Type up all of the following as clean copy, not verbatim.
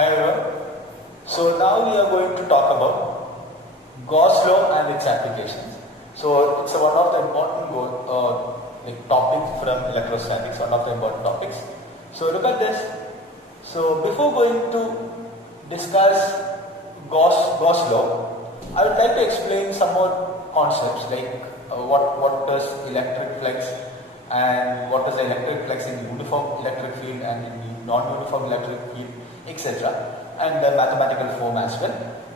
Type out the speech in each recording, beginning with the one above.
Hi everyone. So now we are going to talk about Gauss law and its applications. So it's one of the important topics from electrostatics, one of the important topics. So look at this. So before going to discuss Gauss law, I would like to explain some more concepts like what does electric flux and what is the electric flux in uniform electric field and in the non-uniform electric field, etc. and the mathematical form as well.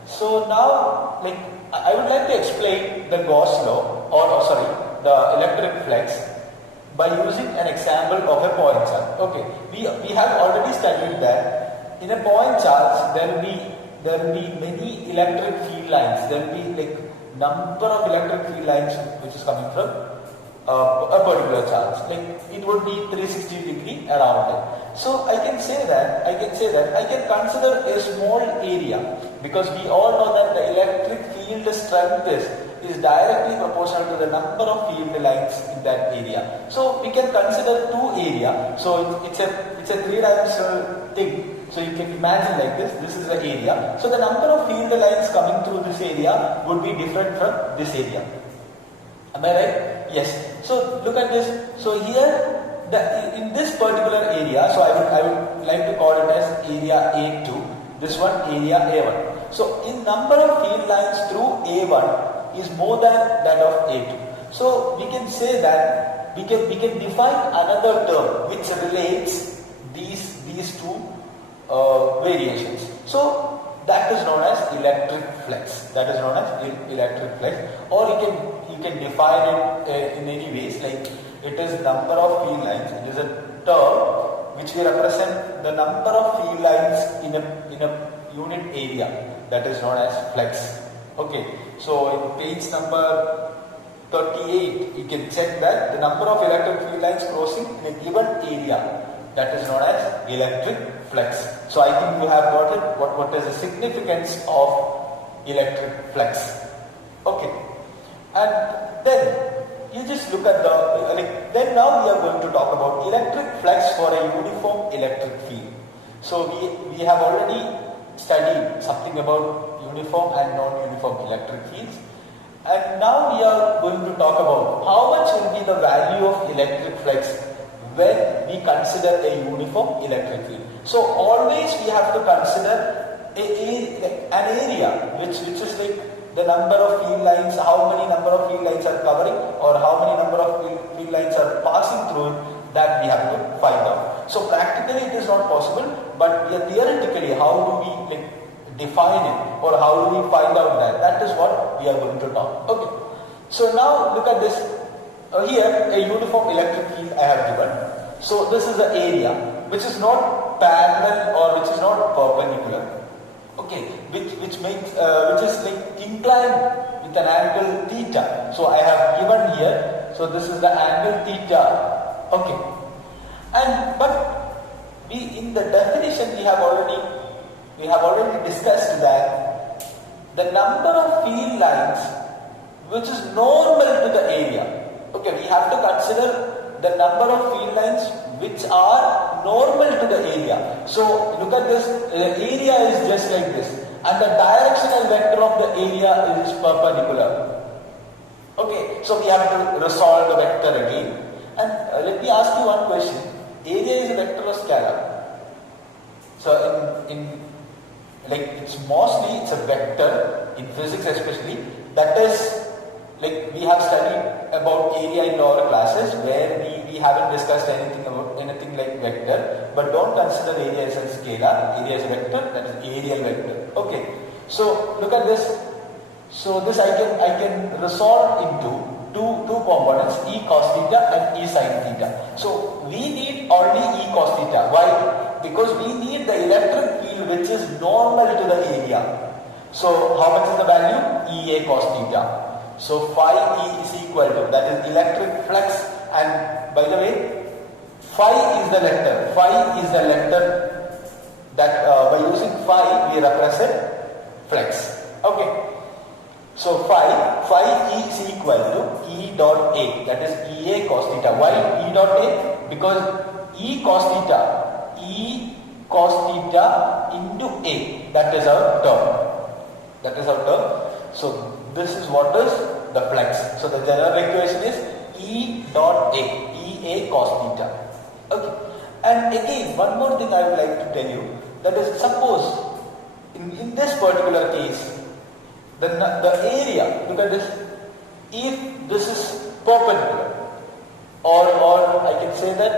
So now I would like to explain the Gauss law the electric flux by using an example of a point charge. Okay, we have already studied that in a point charge there will be many electric field lines. There will be number of electric field lines which is coming from a particular charge. It would be 360 degree around it. So I can say that I can consider a small area, because we all know that the electric field strength is directly proportional to the number of field lines in that area. So we can consider two area. So it's a three-dimensional thing. So you can imagine like this. This is the area. So the number of field lines coming through this area would be different from this area. Am I right? Yes. So look at this. So here, in this particular area, so I would like to call it as area A2. This one area A1. So in number of field lines through A1 is more than that of A2. So we can say that we can define another term which relates these two variations. So that is known as electric flux. That is known as electric flux, or you can define it in any ways, like it is number of field lines. It is a term which will represent the number of field lines in a unit area. That is known as flux. Okay, so in page number 38, you can check that the number of electric field lines crossing in a given area, that is known as electric flux. So I think you have got it. What is the significance of electric flux? Okay, and then you just look at then now we are going to talk about electric flux for a uniform electric field. So we have already studied something about uniform and non-uniform electric fields, and now we are going to talk about how much will be the value of electric flux when we consider a uniform electric field. So always we have to consider an area which is like the number of field lines, how many number of field lines are covering, or how many number of field lines are passing through it, that we have to find out. So practically it is not possible, but theoretically how do we define it, or how do we find out that? That is what we are going to talk. Okay. So now look at this. Here a uniform electric field I have given. So this is the area which is not parallel or which is not perpendicular. Okay, which is inclined with an angle theta. So I have given here. So this is the angle theta. Okay, but in the definition we have already discussed that the number of field lines which is normal to the area. Okay, we have to consider the number of field lines which are normal to the area. So look at this, the area is just like this, and the directional vector of the area is perpendicular. Okay, so we have to resolve the vector again. And let me ask you one question. Area is a vector or scalar? So it's a vector in physics especially. That is, we have studied about area in lower classes, where we haven't discussed anything like vector, but don't consider area as a scalar. Area is a vector, that is areal vector. Okay, so look at this. So this I can resolve into two components, e cos theta and e sin theta. So we need only e cos theta. Why? Because we need the electric field which is normal to the area. So how much is the value? Ea cos theta. So phi E is equal to, that is electric flux, and by the way, phi is the vector. Phi is the vector that by using phi we represent flux. Okay. So phi E is equal to E dot A, that is Ea cos theta. Why E dot A? Because E cos cos theta into A. That is our term. That is our term. So this is what is the flex. So the general equation is E dot A. EA cos theta. Okay. And again, one more thing I would like to tell you. That is, suppose in this particular case, the area, look at this, if this is perpendicular, or I can say that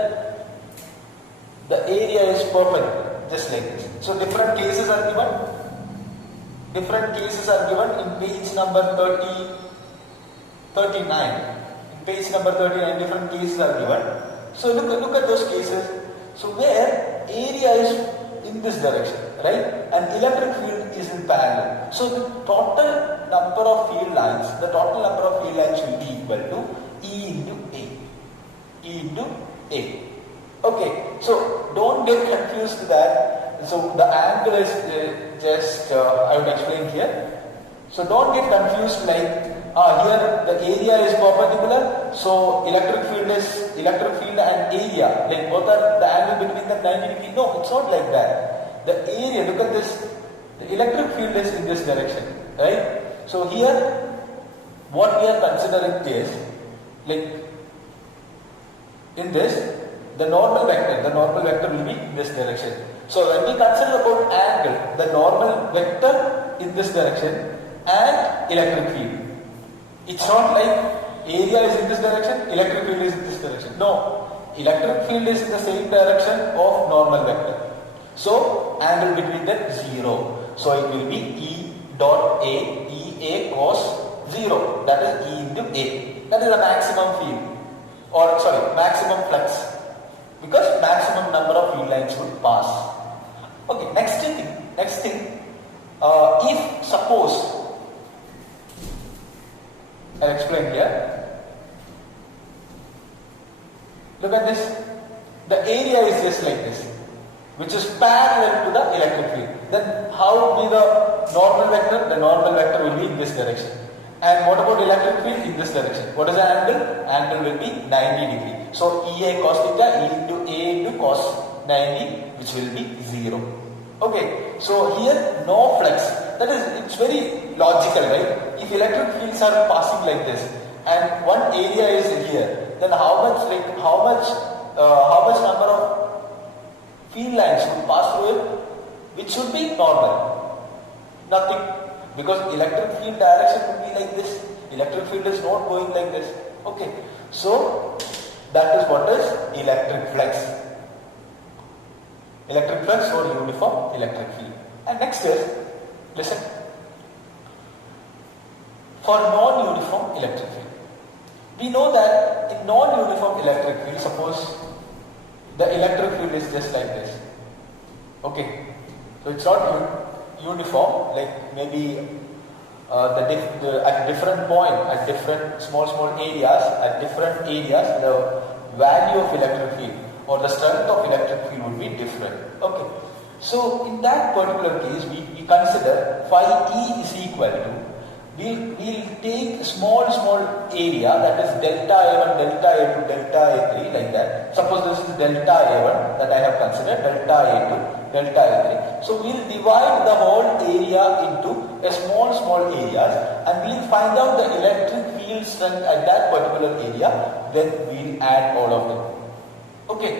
the area is perpendicular, just like this. So different cases are given. Different cases are given in page number 39. In page number 39, different cases are given. So look at those cases. So where area is in this direction, right? And electric field is in parallel. So the total number of field lines, will be equal to E into A. E into A. Okay, so don't get confused with that. So the angle is I will explain here. So don't get confused like here the area is perpendicular, so electric field and area, like both are the angle between them 90 degrees. No, it's not like that. The area, look at this, the electric field is in this direction, right? So here what we are considering is like in this, the normal vector will be in this direction. So when we consider about angle, the normal vector in this direction and electric field. It's not like area is in this direction, electric field is in this direction. No, electric field is in the same direction of normal vector. So angle between them 0. So it will be E dot A, EA cos 0. That is E into A. That is the maximum field, or sorry, maximum flux, because maximum number of field lines would pass. Okay, next thing, if suppose, I'll explain here. Look at this. The area is just like this, which is parallel to the electric field. Then how will be the normal vector? The normal vector will be in this direction. And what about electric field? In this direction. What is the angle? Angle will be 90 degree. So EA cos theta, E into A into cos 90, which will be 0. Okay, so here no flux. That is, it's very logical, right? If electric fields are passing like this, and one area is here, then how much number of field lines would pass through it? Which should be normal. Nothing, because electric field direction would be like this. Electric field is not going like this. Okay, so that is what is electric flux. Electric flux or uniform electric field. And next is, listen, for non-uniform electric field. We know that in non-uniform electric field, suppose the electric field is just like this. Okay, so it's not uniform, like maybe at different point, at different small areas, the value of electric field or the strength of electric field would be different. Okay, so in that particular case, we consider phi E is equal to, we'll take small area, that is delta A1, delta A2, delta A3, like that. Suppose this is delta A1 that I have considered, delta A2, delta A3. So we'll divide the whole area into a small areas, and we'll find out the electric field strength at that particular area. Then we'll add all of them. Okay,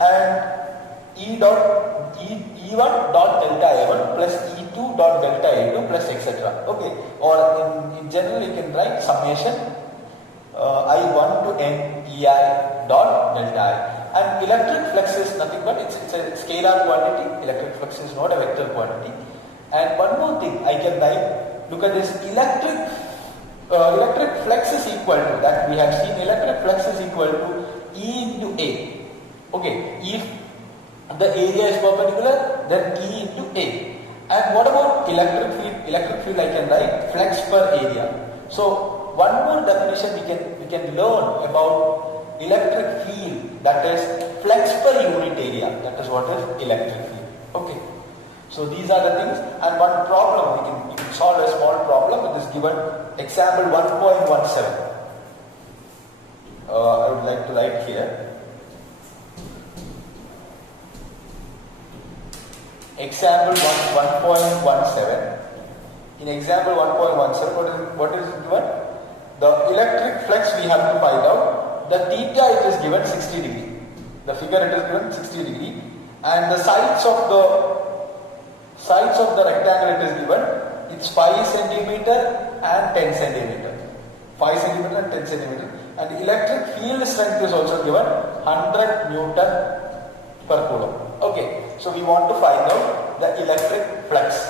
and E1 dot delta A1 plus E2 dot delta A2 plus etc. Okay, or in general you can write summation I1 to N EI dot delta I. And electric flux is nothing but it's a scalar quantity. Electric flux is not a vector quantity. And one more thing I can write, look at this, electric flux is equal to, that we have seen, electric flux is equal to E into A. Okay, if the area is perpendicular, then E into A. And what about electric field? Electric field I can write flux per area. So one more definition we can learn about electric field, that is flux per unit area. That is what is electric field. Okay. So these are the things, and one problem we can solve a small problem. It is given example 1.17. I would like to write here. example 1.17. In example 1.17, what is given? The electric flux we have to find out. The theta it is given 60 degree. The figure it is given 60 degree, and the sides of the rectangle it is given. It's 5 centimeter and 10 centimeter. 5 centimeter and 10 centimeter. And the electric field strength is also given 100 Newton per coulomb. Okay, so we want to find out the electric flux.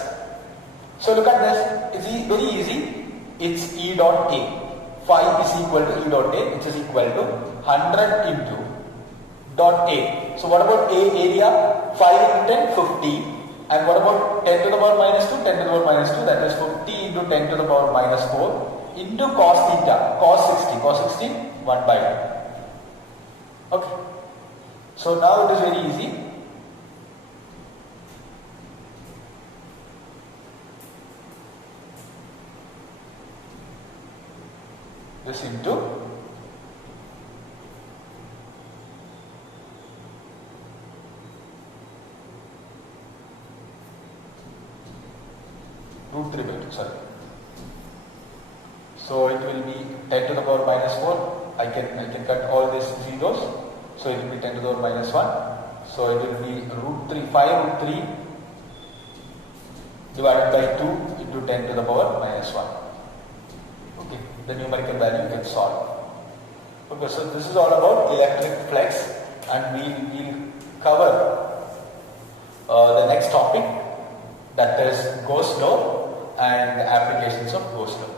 So look at this. It's very easy. It's E dot A. Phi is equal to E dot A, which is equal to 100 into dot A. So what about A area? 5 into 10, 50. And what about 10 to the power minus 2? 10 to the power minus 2. That is 50 into 10 to the power minus 4 into cos theta. Cos 60. Cos 60, 1 by 2. Okay. So now it is very easy. This into root 3 by 2, sorry. So it will be 10 to the power minus 4. I can cut all these zeros. So it will be 10 to the power minus 1. So it will be root 3, 5 root 3 divided by 2 into 10 to the power minus 1. Okay, the numerical value gets solved. Okay, so this is all about electric flux, and we will cover the next topic, that is Gauss law and applications of Gauss law.